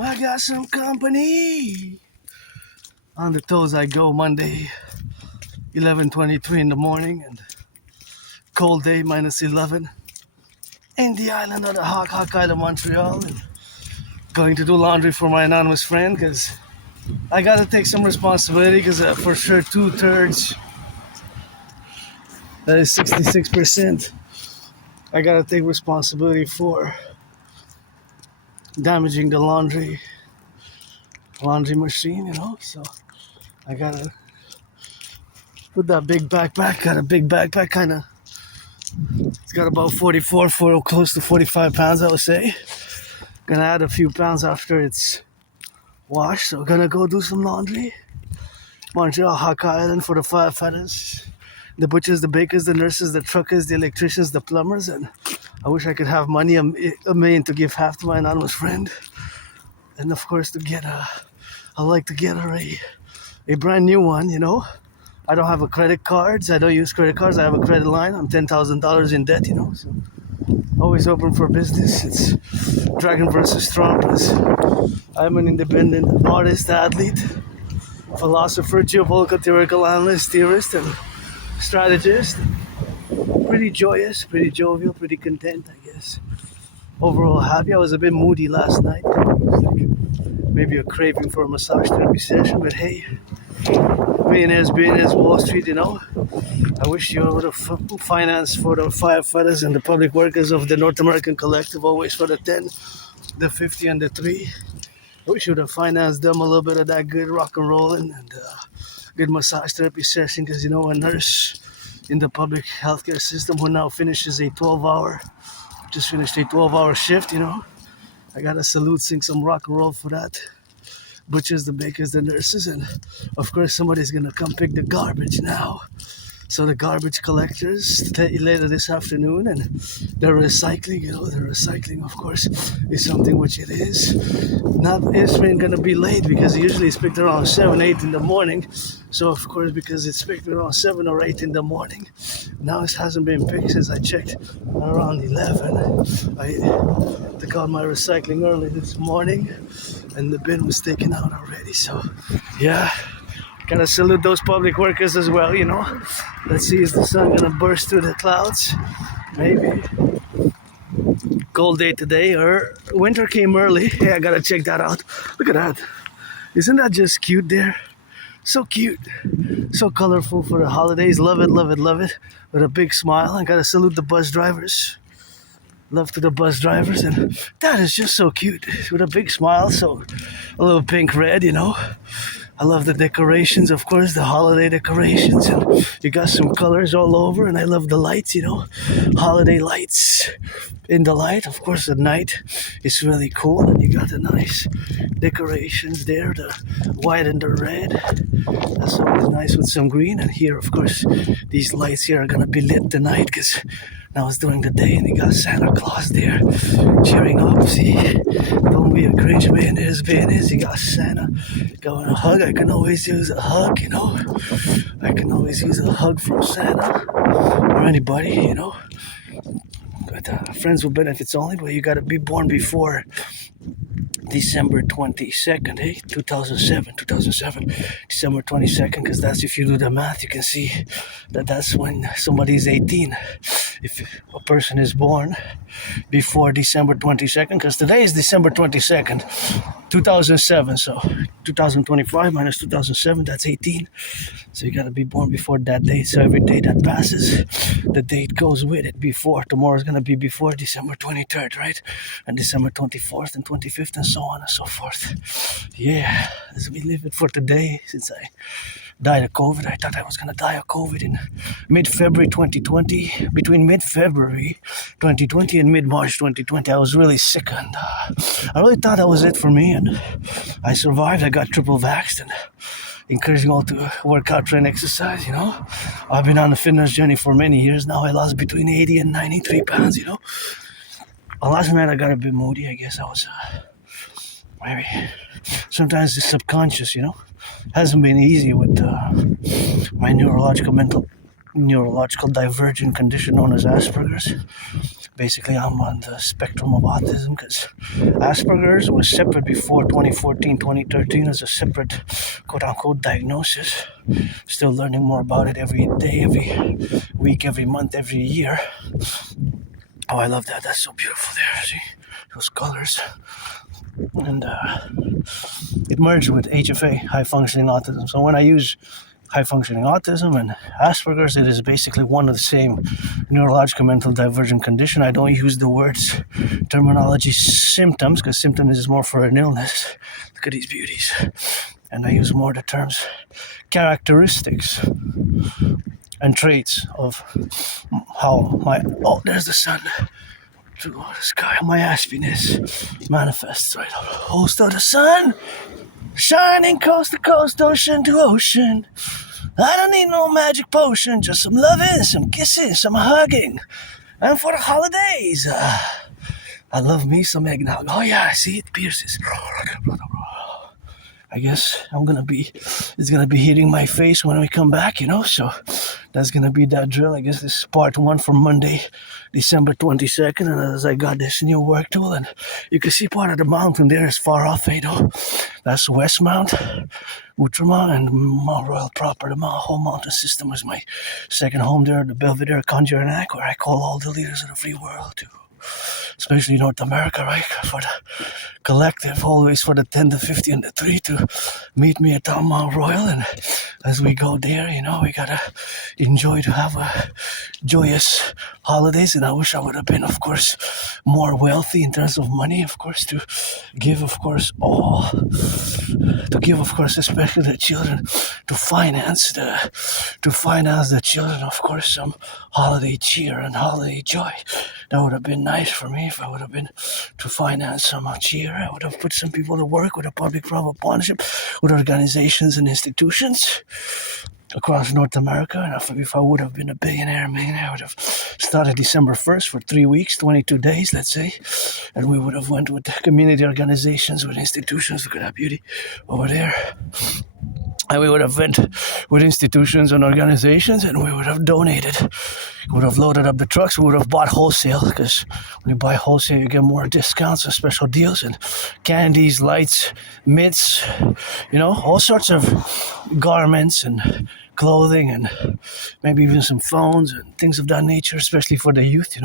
I got some company. On the toes I go Monday, 11:23 in the morning, and cold day, -11. In the island of the Hawk Island, Montreal, and going to do laundry for my anonymous friend because I gotta take some responsibility because for sure 2/3, that is 66%. I gotta take responsibility for damaging the laundry machine, So I gotta put that big backpack. Got a big backpack, kind of. It's got about 44, close to 45 pounds, I would say. Gonna add a few pounds after it's washed. So gonna go do some laundry. Montreal, Hawk Island for the firefighters, the butchers, the bakers, the nurses, the truckers, the electricians, the plumbers, and I wish I could have money, a million to give half to my anonymous friend. And of course to get I like to get her a brand new one, I don't have a credit cards. I don't use credit cards. I have a credit line. I'm $10,000 in debt, So always open for business. It's Dragon versus Trump. I'm an independent artist, athlete, philosopher, geopolitical theoretical analyst, theorist, and strategist. Pretty joyous, pretty jovial, pretty content, I guess. Overall happy. I was a bit moody last night. Maybe a craving for a massage therapy session, but hey, billionaires, Wall Street, I wish you would have financed for the firefighters and the public workers of the North American Collectif, always for the 10, the 50, and the 3. I wish you would have financed them a little bit of that good rock and roll and good massage therapy session, because, a nurse in the public healthcare system who now finishes just finished a 12-hour shift, I gotta sing some rock and roll for that. Butchers, the bakers, the nurses, and of course somebody's gonna come pick the garbage now. So the garbage collectors later this afternoon, and the recycling, of course, is something which it is. Not Israel gonna be late because usually it's picked around 7, 8 in the morning. So of course, because it's picked around 7 or 8 in the morning, now it hasn't been picked since I checked around 11. I took out my recycling early this morning, and the bin was taken out already. So yeah. Gotta salute those public workers as well, Let's see, is the sun gonna burst through the clouds? Maybe. Cold day today, or winter came early. Hey, I gotta check that out. Look at that. Isn't that just cute there? So cute. So colorful for the holidays. Love it, love it, love it. With a big smile. I gotta salute the bus drivers. Love to the bus drivers, and that is just so cute. With a big smile, so a little pink red, I love the decorations, of course, the holiday decorations, and you got some colors all over, and I love the lights, holiday lights in the light. Of course, at night it's really cool, and you got the nice decorations there, the white and the red. That's always nice with some green, and here, of course, these lights here are gonna be lit tonight because now it's during the day, and you got Santa Claus there cheering up. See, don't be a Grinch, man. There's business. You got Santa going a hug. I can always use a hug, I can always use a hug from Santa or anybody, But friends with benefits only, but you got to be born before December 22nd, 2007, December 22nd, because that's, if you do the math, you can see that's when somebody's 18. If a person is born before December 22nd, because today is December 22nd, 2007, so 2025 minus 2007, that's 18. So you got to be born before that date, so every day that passes, the date goes with it before. Tomorrow's going to be before December 23rd, right? And December 24th and 25th and so on and so forth. Yeah, as we live it for today, since I died of COVID. I thought I was going to die of COVID in mid-February 2020. Between mid-February 2020 and mid-March 2020, I was really sick, and I really thought that was it for me, and I survived. I got triple vaxxed, and encouraging all to work out, train, exercise, I've been on the fitness journey for many years now. I lost between 80 and 93 pounds, Last night I got a bit moody. I guess I was maybe sometimes it's subconscious, Hasn't been easy with my neurological divergent condition known as Asperger's. basically I'm on the spectrum of autism because Asperger's was separate before 2014, 2013 as a separate quote-unquote diagnosis. Still learning more about it every day, every week, every month, every year. Oh, I love that. That's so beautiful there. See? Those colors. And it merged with HFA, high-functioning autism. So when I use high-functioning autism and Asperger's, it is basically one of the same neurological mental divergent condition. I don't use the words terminology symptoms because symptoms is more for an illness. Look at these beauties. And I use more the terms characteristics and traits of how there's the sun through the sky, my aspiness manifests right out. Host of the sun, shining coast to coast, ocean to ocean. I don't need no magic potion, just some loving, some kissing, some hugging. And for the holidays, I love me some eggnog. Oh yeah, see, it pierces. I guess it's gonna be hitting my face when we come back, so that's gonna be that drill. I guess this is part 1 from Monday, December 22nd, and as I got this new work tool, and you can see part of the mountain there is far off, though. That's West Mount, Outremont, and Mount Royal proper. The whole mountain system was my second home there, the Belvedere Conjurac, where I call all the leaders of the free world to, especially North America, right? For the Collectif, always for the 10, the 50, and the 3 to meet me at Mount Royal. And as we go there, we gotta enjoy to have a joyous holidays. And I wish I would have been, of course, more wealthy in terms of money, of course, to give, of course, especially the children, to finance the children, of course, some holiday cheer and holiday joy. That would have been nice for me if I would have been to finance some cheer. I would have put some people to work with a public-private partnership with organizations and institutions across North America. And if I would have been a millionaire, I would have started December 1st for 3 weeks, 22 days, let's say. And we would have went with community organizations, with institutions. Look at that beauty over there. And we would have went with institutions and organizations, and we would have donated. We would have loaded up the trucks. We would have bought wholesale, because when you buy wholesale, you get more discounts and special deals and candies, lights, mints, all sorts of garments and clothing, and maybe even some phones and things of that nature, especially for the youth,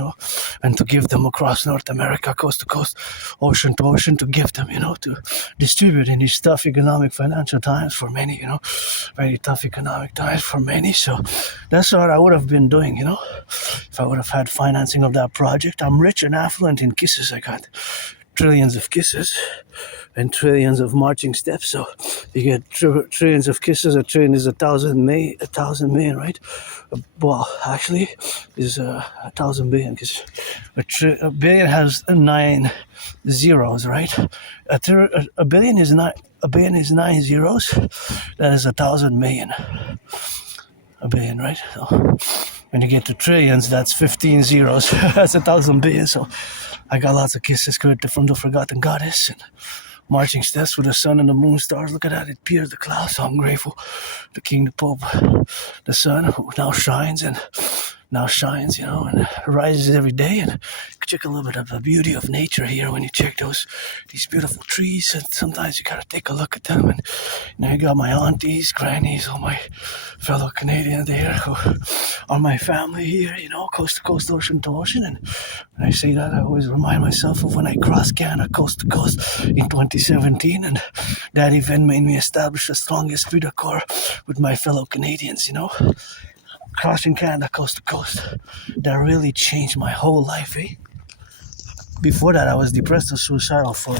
and to give them across North America, coast to coast, ocean to ocean, to give them, to distribute in these tough economic financial times for many, very tough economic times for many. So that's what I would have been doing, if I would have had financing of that project. I'm rich and affluent in kisses. I got trillions of kisses and trillions of marching steps. So you get trillions of kisses. A trillion is 1,000 million, right? Well, actually, is 1,000 billion, because a billion has 9 zeros, right? A billion is 9 zeros. That is 1,000 million. A billion, right? So when you get to trillions, that's 15 zeros. That's 1,000 billion. So I got lots of kisses collected from the forgotten goddess, and marching steps with the sun and the moon stars. Look at that, it pierced the clouds. So I'm grateful. The King, the Pope, the sun, who now shines, and rises every day. And check a little bit of the beauty of nature here when you check these beautiful trees. And sometimes you gotta take a look at them. And now you got my aunties, grannies, all my fellow Canadians there who are my family here, coast to coast, ocean to ocean. And when I say that, I always remind myself of when I crossed Canada coast to coast in 2017, and that event made me establish the strongest esprit de corps with my fellow Canadians, crossing Canada coast to coast. That really changed my whole life, Before that, I was depressed and suicidal for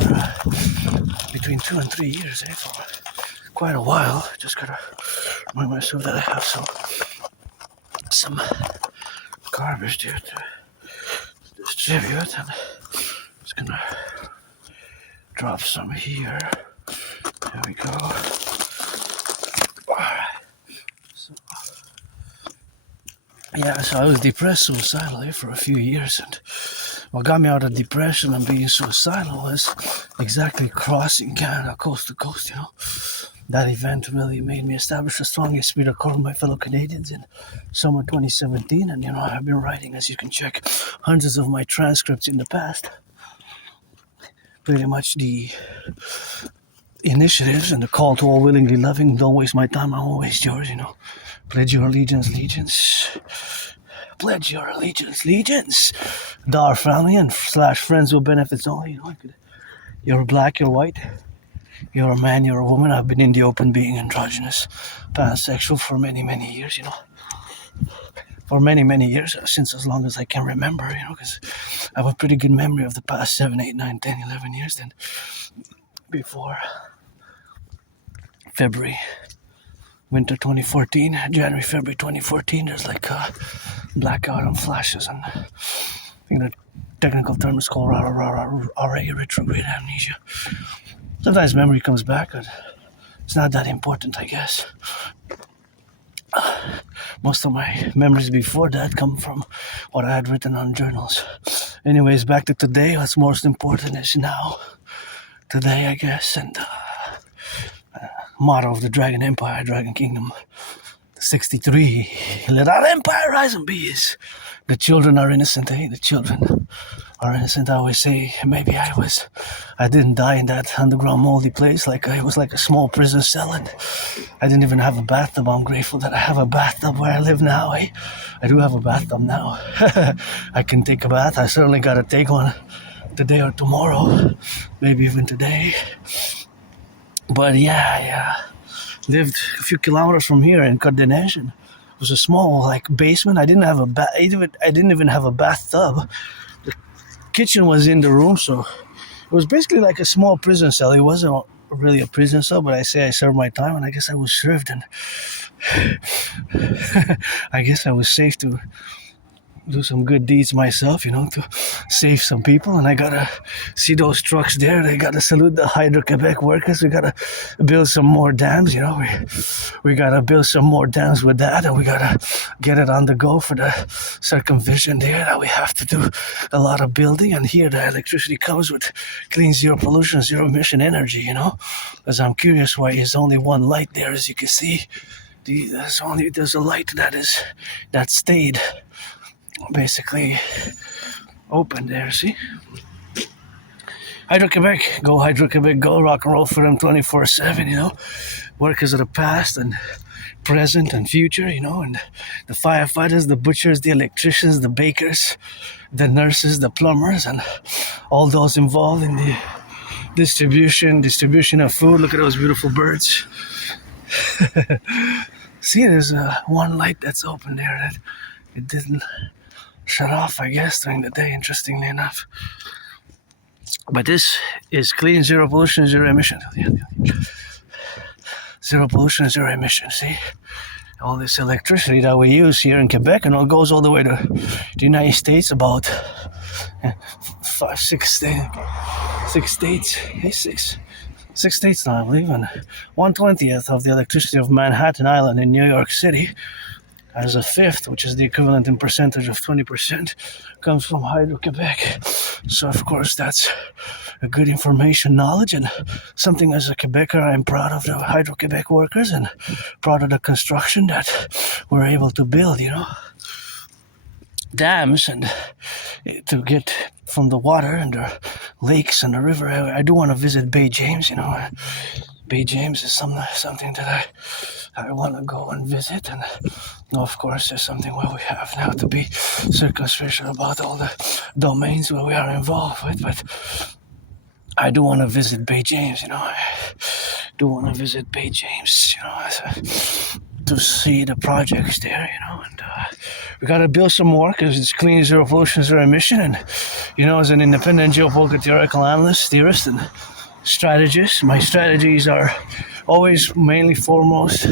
between 2 and 3 years, for quite a while. Just gotta remind myself that I have some garbage there to distribute, and I'm just gonna drop some here. There we go. So I was depressed, suicidal for a few years, and what got me out of depression and being suicidal was exactly crossing Canada coast to coast, That event really made me establish a strong esprit de corps with my fellow Canadians in summer 2017. And, I've been writing, as you can check, hundreds of my transcripts in the past. Pretty much the initiatives and the call to all willingly loving, don't waste my time, I won't waste yours, Pledge your allegiance, Pledge your allegiance. Dar family and / friends with benefits only, You're black, you're white. You're a man, you're a woman. I've been in the open being androgynous, pansexual for many, many years, For many, many years, since as long as I can remember, because I have a pretty good memory of the past 7, 8, 9, 10, 11 years. Then before February, winter 2014, January, February 2014, there's like a blackout and flashes. And I think the technical term is called RA, retrograde amnesia. Sometimes memory comes back, but it's not that important, I guess. Most of my memories before that come from what I had written on journals. Anyways, back to today. What's most important is now. Today, I guess, and motto of the Dragon Empire, Dragon Kingdom, 63. Let our empire rise and be his. The children are innocent, The children are innocent. I always say maybe I didn't die in that underground moldy place. It was like a small prison cell, and I didn't even have a bathtub. I'm grateful that I have a bathtub where I live now, I do have a bathtub now. I can take a bath. I certainly gotta take one today or tomorrow, maybe even today. But yeah, I lived a few kilometers from here in Cardenas. It was a small basement. I didn't even have a bathtub. The kitchen was in the room, so it was basically like a small prison cell. It wasn't really a prison cell, but I say I served my time, and I guess I was served, and I guess I was safe to do some good deeds myself, to save some people. And I gotta see those trucks there. They gotta salute the Hydro-Quebec workers. We gotta build some more dams, we gotta build some more dams with that, and we gotta get it on the go for the circumvision there. That we have to do a lot of building, and here the electricity comes with clean, zero pollution, zero emission energy, because I'm curious why there's only one light there. As you can see, there's a light that stayed basically open there, see? Hydro-Quebec, go, rock and roll for them 24/7, Workers of the past and present and future, and the firefighters, the butchers, the electricians, the bakers, the nurses, the plumbers, and all those involved in the distribution of food. Look at those beautiful birds. See, there's one light that's open there that it didn't shut off, I guess, during the day, interestingly enough. But this is clean, zero pollution, zero emission. Zero pollution, zero emission, see? All this electricity that we use here in Quebec, and it goes all the way to the United States, about 6 states now, I believe, and 1/20th of the electricity of Manhattan Island in New York City, as a fifth, which is the equivalent in percentage of 20%, comes from Hydro-Quebec. So, of course, that's a good information knowledge, and something as a Quebecer I'm proud of the Hydro-Quebec workers and proud of the construction that we're able to build, dams and to get from the water and the lakes and the river. I do want to visit Bay James, Bay James is something that I want to go and visit, and of course there's something where we have now to be circumspect about all the domains where we are involved with, but I do want to visit Bay James, I do want to visit Bay James, to see the projects there, and we got to build some more because it's clean, zero pollution, zero emission, and as an independent geopolitical theoretical analyst, theorist, and strategist, my strategies are always mainly foremost,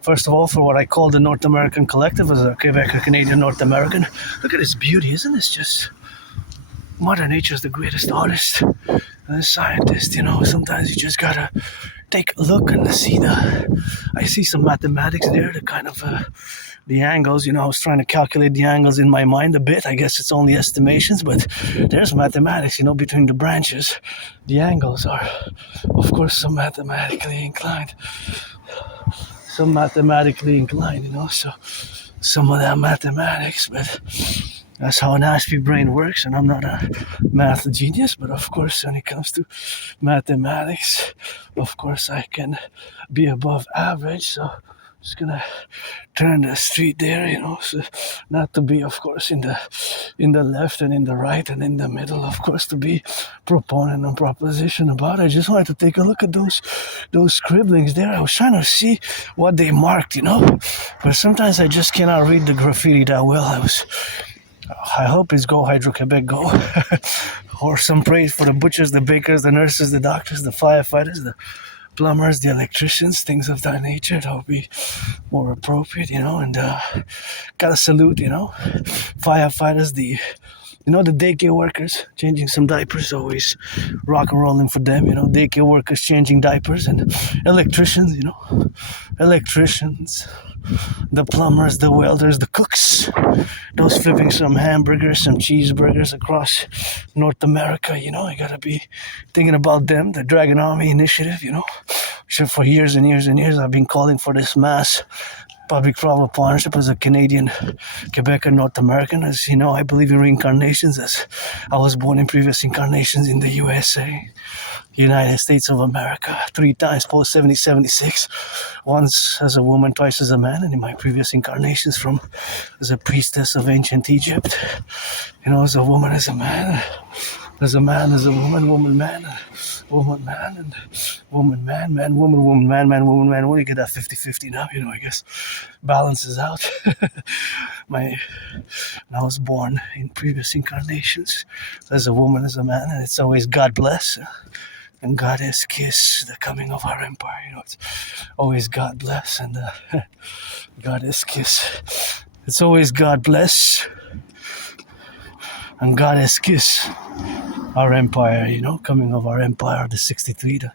first of all, for what I call the North American Collective, as a Quebec or Canadian North American. Look at this beauty, isn't this just Mother Nature's the greatest artist and scientist, Sometimes you just gotta take a look and I see some mathematics there, the kind of the angles. I was trying to calculate the angles in my mind a bit. I guess it's only estimations, but there's mathematics, between the branches. The angles are, of course, some mathematically inclined. So some of that mathematics, but that's how an Aspiesque brain works, and I'm not a math genius, but of course, when it comes to mathematics, of course, I can be above average, so I'm just gonna turn the street there, so not to be, of course, in the left and in the right and in the middle, of course, to be proponent and proposition about. I just wanted to take a look at those scribblings there. I was trying to see what they marked, but sometimes I just cannot read the graffiti that well. I hope it's Go Hydro-Quebec Go. Or some praise for the butchers, the bakers, the nurses, the doctors, the firefighters, the plumbers, the electricians, things of that nature. That would be more appropriate, and gotta salute, firefighters, the daycare workers changing some diapers, always rock and rolling for them, daycare workers changing diapers, and electricians, the plumbers, the welders, the cooks, those flipping some hamburgers, some cheeseburgers across North America, you gotta be thinking about them, the Dragon Army initiative, Sure, for years and years and years I've been calling for this mass public-private partnership as a Canadian, Quebec, and North American. As you know, I believe in reincarnations, as I was born in previous incarnations in the USA, United States of America, 3 times post 7076, once as a woman, twice as a man, and in my previous incarnations as a priestess of ancient Egypt, as a woman, as a man, as a man, as a woman, woman, man, woman, man, and woman, man, man, woman, woman, man, man, woman, man. When you get that 50-50 now, I guess balances out. I was born in previous incarnations as a woman, as a man, and it's always God bless and Goddess kiss the coming of our empire. It's always God bless and Goddess kiss. It's always God bless and Goddess kiss our empire, coming of our empire, the 63, the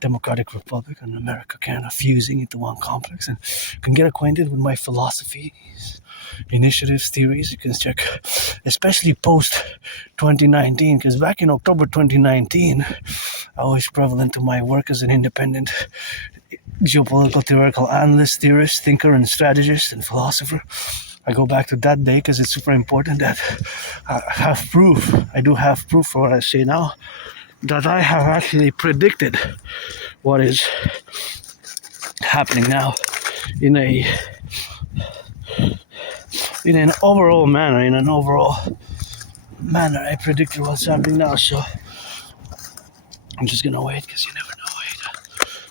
Democratic Republic and America, Canada fusing into one complex. And you can get acquainted with my philosophies, initiatives, theories. You can check, especially post 2019, because back in October 2019, I was prevalent to my work as an independent geopolitical theoretical analyst, theorist, thinker, and strategist and philosopher. I go back to that day because it's super important that I have proof. I do have proof for what I say now, that I have actually predicted what is happening now in an overall manner. I predicted what's happening now, so I'm just gonna wait, because you never know.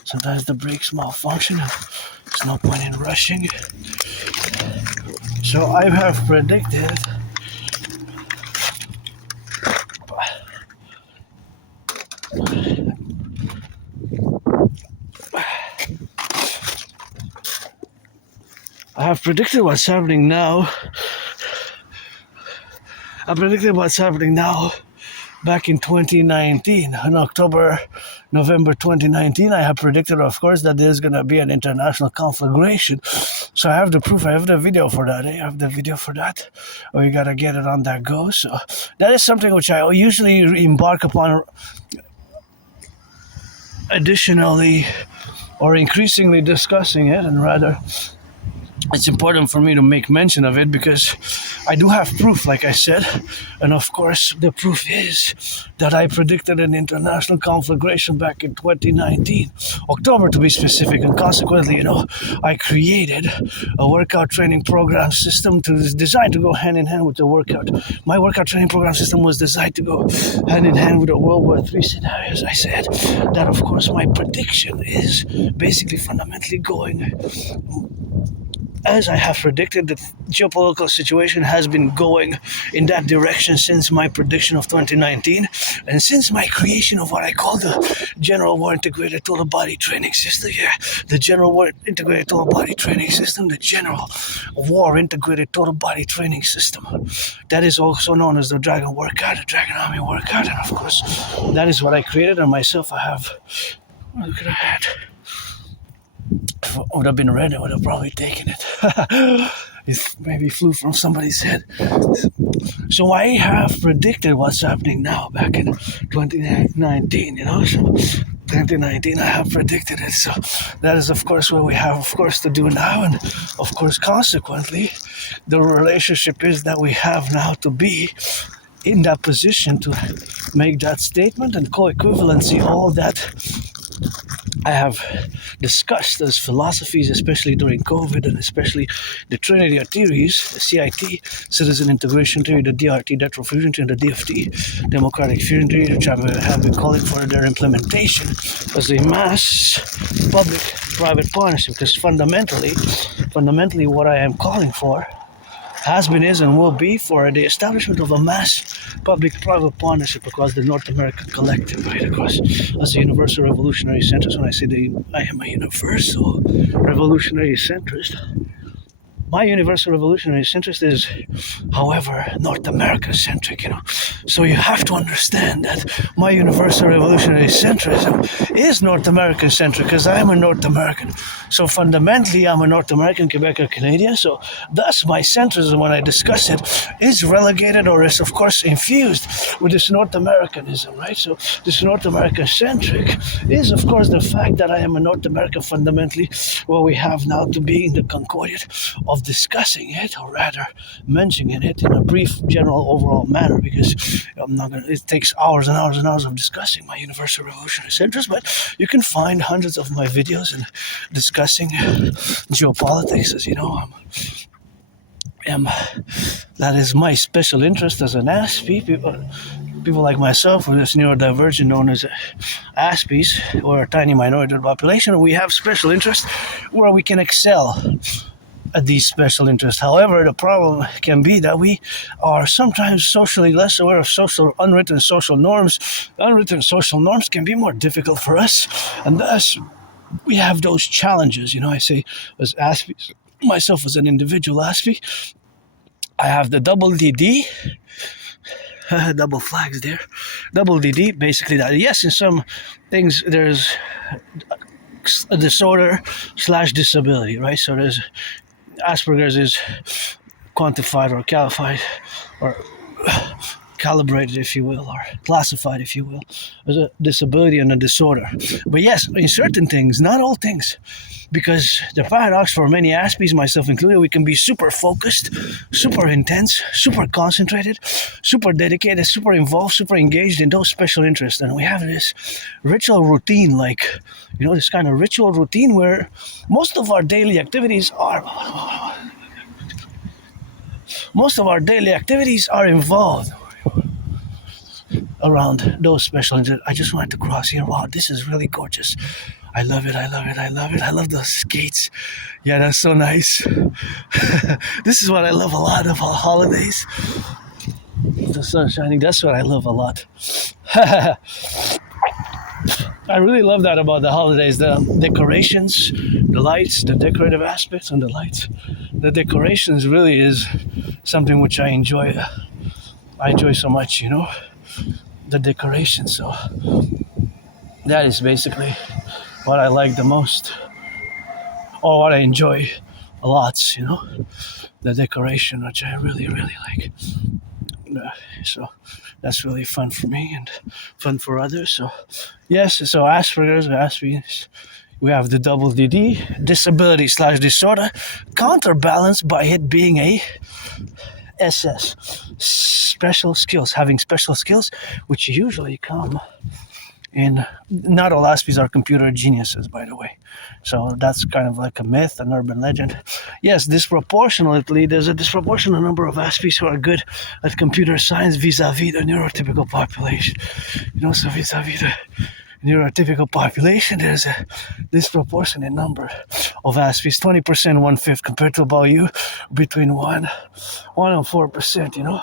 Sometimes the brakes malfunction and there's no point in rushing. So I have predicted what's happening now. I predicted what's happening now back in 2019, in November 2019. I have predicted, of course, that there's going to be an international conflagration. So I have the proof. I have the video for that. I have the video for that. Oh, you got to get it on that go. So that is something which I usually embark upon additionally or increasingly discussing it, and rather it's important for me to make mention of it because I do have proof, like I said, and of course the proof is that I predicted an international conflagration back in 2019, October to be specific, and consequently, I created a workout training program system designed to go hand in hand with the workout. My workout training program system was designed to go hand in hand with the World War III scenarios. I said that, of course, my prediction is basically fundamentally going as I have predicted. The geopolitical situation has been going in that direction since my prediction of 2019, and since my creation of what I call the General War Integrated Total Body Training System. The General War Integrated Total Body Training System, the General War Integrated Total Body Training System. That is also known as the Dragon Workout, the Dragon Army Workout, and of course, that is what I created, and myself, I have I could have had. If it would have been red, I would have probably taken it. It maybe flew from somebody's head. So I have predicted what's happening now back in 2019, So 2019, I have predicted it. So that is, of course, what we have, of course, to do now. And, of course, consequently, the relationship is that we have now to be in that position to make that statement and co-equivalency all that I have discussed as philosophies, especially during COVID, and especially the Trinity of theories, the CIT, Citizen Integration Theory, the DRT, Death Fusion Theory, and the DFT, Democratic Fusion Theory, which I have been calling for their implementation as a mass public-private partnership. Because fundamentally, what I am calling for has been, is, and will be for the establishment of a mass public-private partnership across the North American collective, right? Across as a universal revolutionary centrist. When I say I am a universal revolutionary centrist, my universal revolutionary centrist is, however, North American centric, So you have to understand that my universal revolutionary centrism is North American centric because I am a North American. So fundamentally, I'm a North American, Quebecer, Canadian. So thus, my centrism, when I discuss it, is relegated or is, of course, infused with this North Americanism, right? So this North American centric is, of course, the fact that I am a North American fundamentally, where we have now to be in the concordiate of discussing it, or rather mentioning it in a brief general overall manner, because it takes hours and hours and hours of discussing my universal revolutionary centrist, but you can find hundreds of my videos and discussing geopolitics, as you know. That is my special interest as an Aspie. People like myself, with this neurodivergent known as Aspies, or a tiny minority of the population, we have special interests where we can excel at these special interests. However, the problem can be that we are sometimes socially less aware of unwritten social norms. Unwritten social norms can be more difficult for us, and thus we have those challenges. I say, as Aspie, myself as an individual Aspie, I have the double DD, double flags there, double DD, basically that. Yes, in some things there's a disorder / disability, right? So there's Asperger's is quantified or qualified or calibrated, if you will, or classified, if you will, as a disability and a disorder. But yes, in certain things, not all things, because the paradox for many Aspies, myself included, we can be super focused, super intense, super concentrated, super dedicated, super involved, super engaged in those special interests. And we have this ritual routine, this kind of ritual routine where most of our daily activities are involved around those special interests. I just wanted to cross here. Wow, this is really gorgeous. I love it. I love those skates. Yeah, that's so nice. This is what I love a lot of holidays. The sun shining, that's what I love a lot. I really love that about the holidays, the decorations, the lights, the decorative aspects and the lights. The decorations really is something which I enjoy. I enjoy so much, the decoration. So that is basically what I like the most, or what I enjoy a lot, the decoration, which I really, really like. So that's really fun for me and fun for others. So yes, so Asperger's, Aspies, we have the double DD, disability / disorder, counterbalanced by it being a SS, special skills, having special skills, which usually come in. Not all Aspies are computer geniuses, by the way. So that's kind of like a myth, an urban legend. Yes, disproportionately, there's a disproportionate number of Aspies who are good at computer science vis-a-vis the neurotypical population. So vis-a-vis the neurotypical population, there's a disproportionate number of Aspies, 20%, 1/5, compared to about you, between 1 and 4%,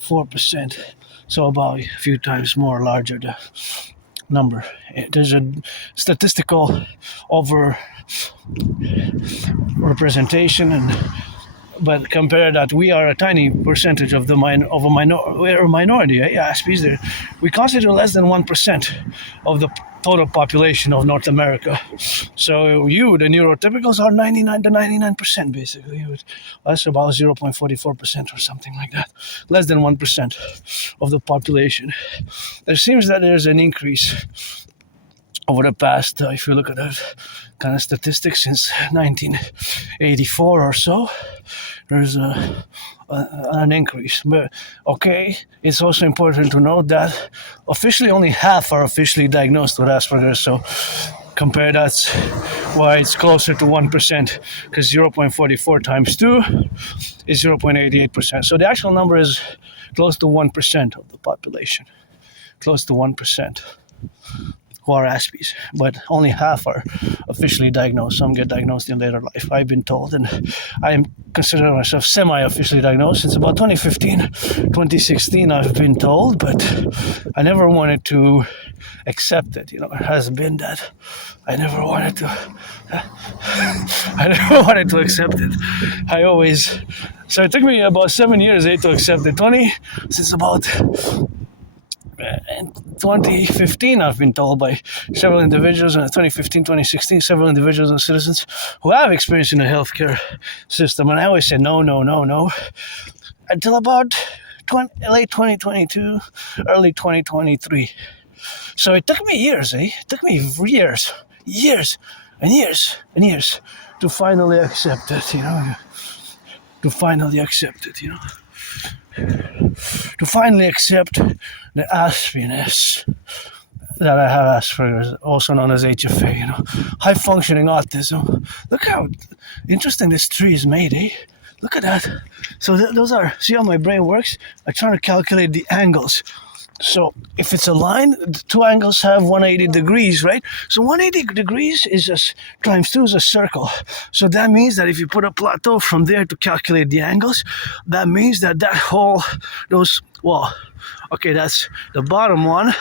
4%, so about a few times more larger the number. There's a statistical over representation and But compare that, we are a tiny percentage of we're a minority. Aspies there, we constitute less than 1% of the total population of North America. So the neurotypicals are 99 to 99% basically. Us about 0.44% or something like that, less than 1% of the population. There seems that there's an increase over the past, if you look at that kind of statistics since 1984 or so, there's an increase. But okay, it's also important to note that officially only half are officially diagnosed with Asperger's. So compare that's why it's closer to 1%, because 0.44 times 2 is 0.88%. So the actual number is close to 1% of the population, close to 1%. Who are Aspies, but only half are officially diagnosed. Some get diagnosed in later life, I've been told, and I am considering myself semi-officially diagnosed since about 2015, 2016, I've been told, but I never wanted to accept it. It has been that I never wanted to accept it. So it took me about 7 years to accept it. Since about in 2015, I've been told by several individuals, in 2015, 2016, several individuals and citizens who have experience in the healthcare system. And I always said no, until about late 2022, early 2023. So it took me years, It took me years to finally accept it, to finally accept the Aspiesque that I have Asperger's, also known as HFA, high functioning autism. Look how interesting this tree is made, Look at that. So those are, see how my brain works? I try to calculate the angles. So if it's a line, the two angles have 180 degrees, right? So 180 degrees is just times 2 is a circle. So that means that if you put a plateau from there to calculate the angles, that means that that's the bottom one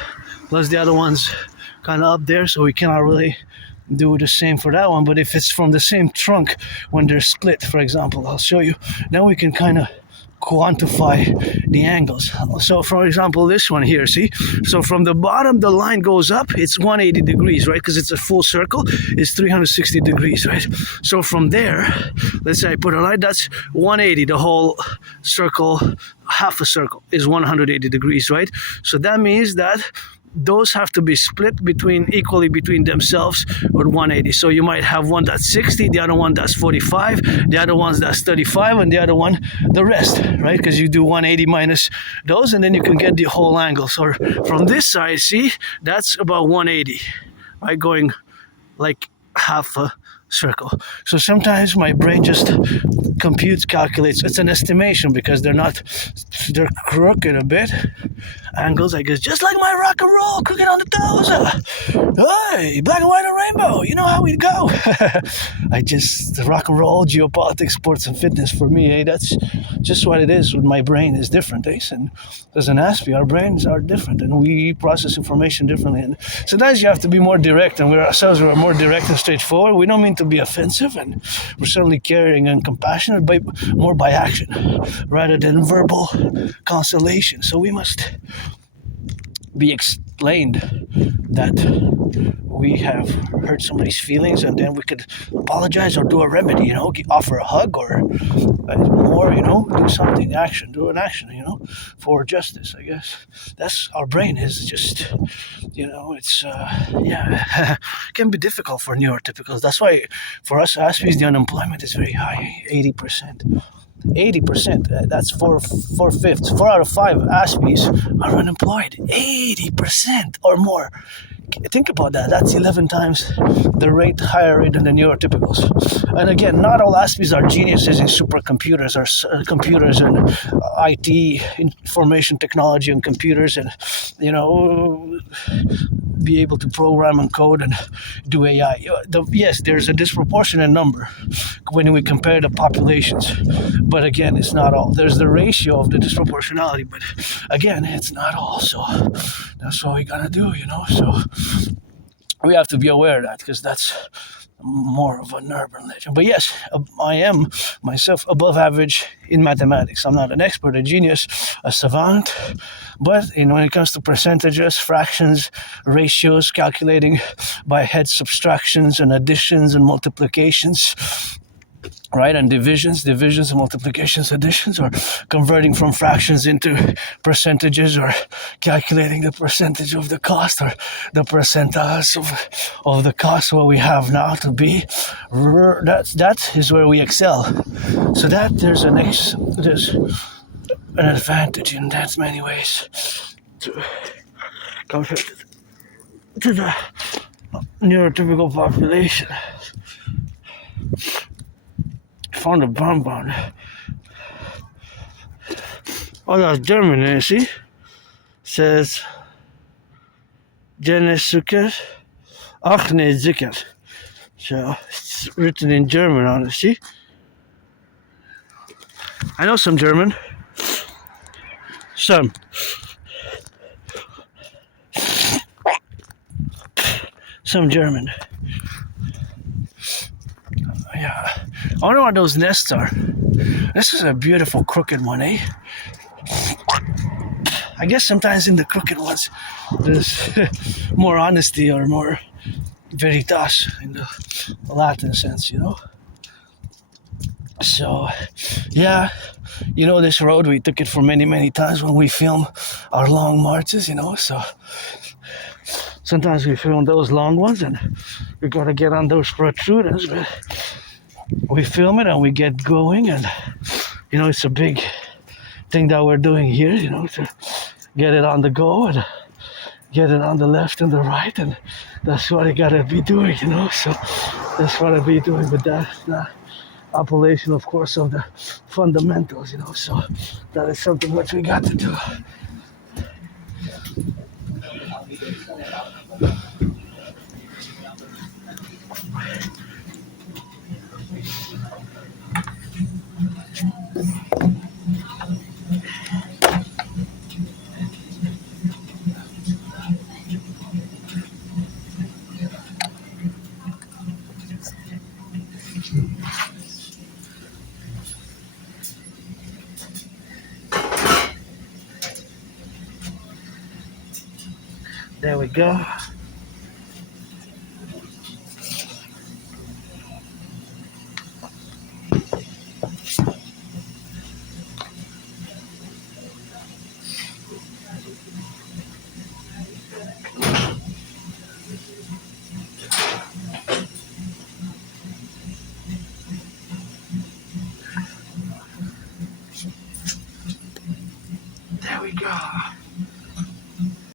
plus the other one's kind of up there, so we cannot really do the same for that one. But if it's from the same trunk when they're split, for example, I'll show you, then we can kind of quantify the angles. So for example, this one here, see? So from the bottom, the line goes up, it's 180 degrees, right? Because it's a full circle, it's 360 degrees, right? So from there, let's say I put a line, that's 180, the whole circle, half a circle is 180 degrees, right? So that means that those have to be split equally between themselves with 180. So you might have one that's 60, the other one that's 45, the other one that's 35, and the other one the rest, right? Because you do 180 minus those, and then you can get the whole angle. So from this side, see, that's about 180, right? Going like half a circle. So sometimes my brain just calculates. It's an estimation because they're crooked a bit. Angles, I guess, just like my rock and roll, crooked on the toes. Hey, black and white and rainbow, you know how we go. The rock and roll, geopolitics, sports and fitness for me, that's just what it is. With my brain is different, and as an Aspie, our brains are different and we process information differently. And sometimes you have to be more direct, and we're more direct and straightforward. We don't mean to be offensive, and we're certainly caring and compassionate, but more by action rather than verbal consolation. So we must be explained that we have hurt somebody's feelings, and then we could apologize or do a remedy, offer a hug or more, do something, do an action, for justice, I guess. That's our brain is just, it's, it can be difficult for neurotypicals. That's why for us Aspies, the unemployment is very high, 80%. 80%, that's 4/5. 4 out of 5 Aspies are unemployed. 80% or more. Think about that. That's 11 times the higher rate than the neurotypicals. And again, not all Aspies are geniuses in supercomputers or computers and IT, information technology and computers, and be able to program and code and do AI. Yes, there's a disproportionate number when we compare the populations, but again, it's not all. There's the ratio of the disproportionality, but again, it's not all. So that's what we gotta do, So we have to be aware of that because that's more of an urban legend. But yes, I am myself above average in mathematics. I'm not an expert, a genius, a savant, but when it comes to percentages, fractions, ratios, calculating by head subtractions and additions and multiplications, right, and divisions and multiplications, additions, or converting from fractions into percentages, or calculating the percentage of the cost, or the percentiles of the cost what we have now to be, that is where we excel. So that there's an advantage in that many ways to compared to the neurotypical population. Found a bonbon. Oh, that's German, you see? Says jeunesse, anee, zikker. So it's written in German on it, see? I know some German. Some German. Yeah. I wonder what those nests are. This is a beautiful crooked one, eh? I guess sometimes in the crooked ones there's more honesty or more veritas in the Latin sense, you know? So, yeah, this road, we took it for many, many times when we film our long marches, so sometimes we film those long ones and we gotta get on those protruders, but we film it and we get going, and it's a big thing that we're doing here, to get it on the go and get it on the left and the right, and that's what I gotta be doing, so that's what I'll be doing with that appellation, of course, of the fundamentals, so that is something which we got to do. There we go.